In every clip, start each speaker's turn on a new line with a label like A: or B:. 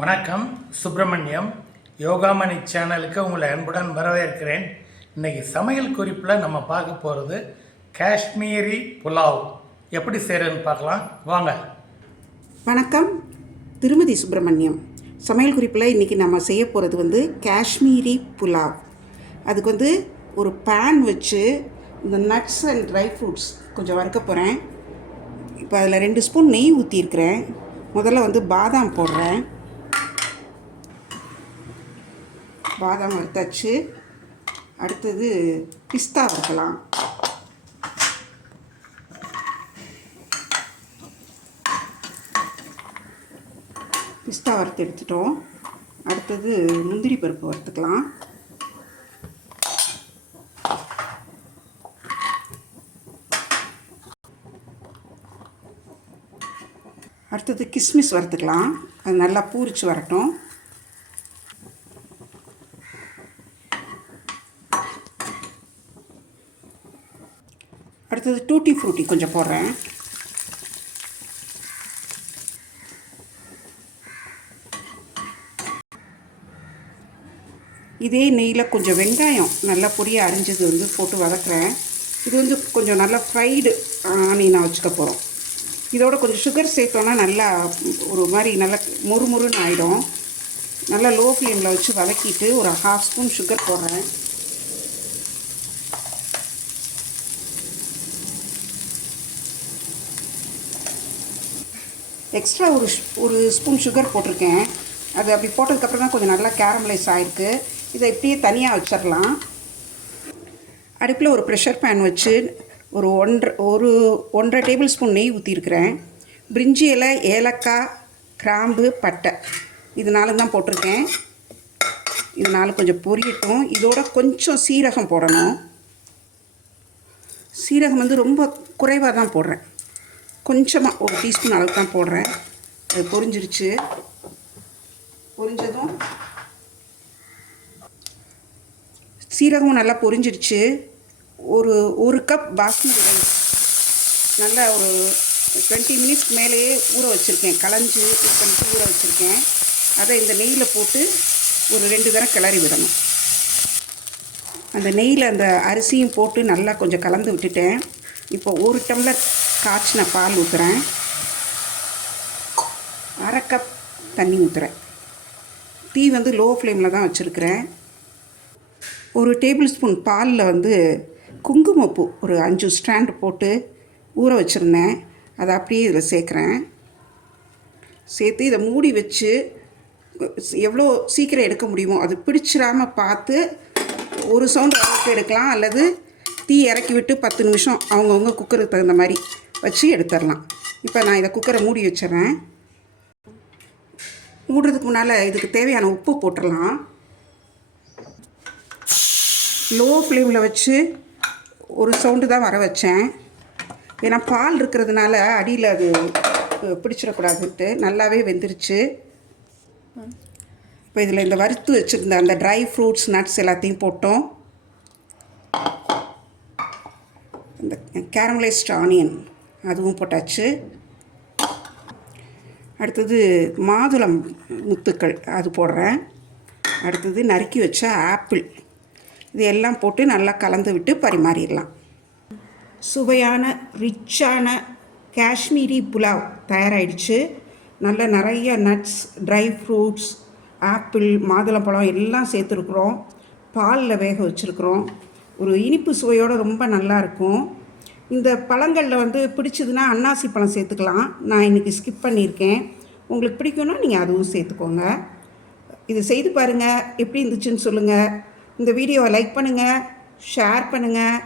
A: வணக்கம் சுப்பிரமணியம். யோகாமணி சேனலுக்கு உங்களை அன்புடன் வரவேற்கிறேன். இன்னைக்கு சமையல் குறிப்பில் நம்ம பார்க்க போகிறது காஷ்மீரி புலாவ். எப்படி செய்கிறதுன்னு பார்க்கலாம். வாங்க.
B: வணக்கம் திருமதி சுப்பிரமணியம். சமையல் குறிப்பில் இன்றைக்கி நம்ம செய்ய போகிறது வந்து காஷ்மீரி புலாவ். அதுக்கு வந்து ஒரு பேன் வச்சு இந்த நட்ஸ் அண்ட் ட்ரை ஃப்ரூட்ஸ் கொஞ்சம் வறுக்க போகிறேன் இப்போ அதில் ரெண்டு ஸ்பூன் நெய் ஊற்றிருக்கிறேன் முதல்ல வந்து பாதாம் போடுறேன். பாதாம் வறுத்தாச்சு அடுத்தது பிஸ்தா வறுக்கலாம். பிஸ்தா வறுத்து எடுத்துட்டோம். அடுத்தது முந்திரி பருப்பு வறுத்துக்கலாம். அடுத்தது கிஸ்மிஸ் வறுத்துக்கலாம். அது நல்லா பூரிச்சு வரட்டும். அடுத்தது டூட்டி ஃப்ரூட்டி கொஞ்சம் போடுறேன். இதே நெய்யில் கொஞ்சம் வெங்காயம் நல்லா பொரிய அரிஞ்சது வந்து போட்டு வதக்குறேன். இது வந்து கொஞ்சம் நல்லா ஃப்ரைடு ஆனியனாக வச்சுக்க போகிறோம் இதோட கொஞ்சம் சுகர் சேர்த்தோன்னா நல்லா ஒரு மாதிரி நல்லா முறுமுறுன்னு ஆகிடும் நல்லா லோ ஃப்ளேமில் வச்சு வதக்கிட்டு ஒரு ஹாஃப் ஸ்பூன் சுகர் போடுறேன். எக்ஸ்ட்ரா ஒரு ஒரு ஸ்பூன் சுகர் போட்டிருக்கேன். அது அப்படி போட்டதுக்கப்புறம் தான் கொஞ்சம் நல்லா கேரமலைஸ் ஆகிருக்கு இதை இப்படியே தனியாக வச்சிடலாம் அடுப்பில் ஒரு ப்ரெஷர் பேன் வச்சு ஒரு ஒன்றரை ஒரு ஒன்றரை டேபிள் ஸ்பூன் நெய் ஊற்றிருக்கிறேன் பிரிஞ்சி இலை ஏலக்காய் கிராம்பு பட்டை. இது நாலு தான் போட்டிருக்கேன். இது நாலு கொஞ்சம் பொரியட்டும். இதோட கொஞ்சம் சீரகம் போடணும். சீரகம் வந்து ரொம்ப குறைவாக தான் போடுறேன். கொஞ்சமாக ஒரு டீஸ்பூன் அளவுக்கு தான் போடுறேன். அது பொரிஞ்சிருச்சு. பொரிஞ்சதும் சீரகமும் நல்லா பொரிஞ்சிருச்சு. ஒரு ஒரு கப் பாஸ்மதி ரைஸ் நல்லா ஒரு டுவெண்ட்டி மினிட்ஸ் மேலேயே ஊற வச்சுருக்கேன். களைஞ்சி இது பண்ணிட்டு ஊற வச்சுருக்கேன். அதை இந்த நெய்யில் போட்டு ஒரு ரெண்டு தரம் கிளறி விடணும். அந்த நெய்யில் அந்த அரிசியும் போட்டு நல்லா கொஞ்சம் கலந்து விட்டுட்டேன். இப்போ ஒரு டம்ளர் காய்ச்சின பால் ஊற்றுறேன் அரை கப் தண்ணி ஊற்றுறேன் டீ வந்து லோ ஃப்ளேமில் தான் வச்சுருக்கிறேன். ஒரு டேபிள் ஸ்பூன் பாலில் வந்து குங்குமப்பூ ஒரு அஞ்சு ஸ்டாண்டு போட்டு ஊற வச்சுருந்தேன். அதை அப்படியே இதில் சேர்க்குறேன். சேர்த்து இதை மூடி வச்சு எவ்வளோ சீக்கிரம் எடுக்க முடியுமோ அது பிடிச்சிடாம பார்த்து ஒரு சவுண்ட் அளவுக்கு எடுக்கலாம். அல்லது தீ இறக்கி விட்டு பத்து நிமிஷம் அவங்கவுங்க குக்கருக்கு தகுந்த மாதிரி வச்சு எடுத்துடலாம். இப்போ நான் இதை குக்கரை மூடி வச்சிடுறேன். மூடுறதுக்கு முன்னால் இதுக்கு தேவையான உப்பு போட்டுடலாம். லோ ஃப்ளேமில் வச்சு ஒரு சவுண்டு தான் வர வச்சேன். ஏன்னா பால் இருக்கிறதுனால அடியில் அது பிடிச்சிடக்கூடாதுன்ட்டு நல்லாவே வெந்துருச்சு. இப்போ இதில் இந்த வறுத்து வச்சுருந்த அந்த ட்ரை ஃப்ரூட்ஸ் நட்ஸ் எல்லாத்தையும் போட்டோம். இந்த கேரமலைஸ்ட் ஆனியன் அதுவும் போட்டாச்சு. அடுத்தது மாதுளம் முத்துக்கள் அது போடுறேன். அடுத்தது நறுக்கி வச்ச ஆப்பிள். இது எல்லாம் போட்டு நல்லா கலந்து விட்டு பரிமாறிடலாம். சுவையான ரிச்சான காஷ்மீரி புலாவ் தயாராகிடுச்சு நல்ல நிறைய நட்ஸ் ட்ரை ஃப்ரூட்ஸ் ஆப்பிள் மாதுளம்பழம் எல்லாம் சேர்த்துருக்குறோம். பாலில் வேக வச்சுருக்குறோம். ஒரு இனிப்பு சுவையோடு ரொம்ப நல்லாயிருக்கும் இந்த பழங்களில் வந்து பிடிச்சதுன்னா அன்னாசி பழம் சேர்த்துக்கலாம். நான் இன்றைக்கி ஸ்கிப் பண்ணியிருக்கேன். உங்களுக்கு பிடிக்கும்னா நீங்கள் அதுவும் சேர்த்துக்கோங்க. இது செய்து பாருங்கள் எப்படி இருந்துச்சுன்னு சொல்லுங்கள் இந்த வீடியோவை லைக் பண்ணுங்கள் ஷேர் பண்ணுங்கள்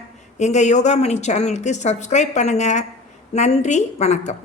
B: எங்கள் யோகாமணி சேனலுக்கு சப்ஸ்கிரைப் பண்ணுங்கள் நன்றி வணக்கம்.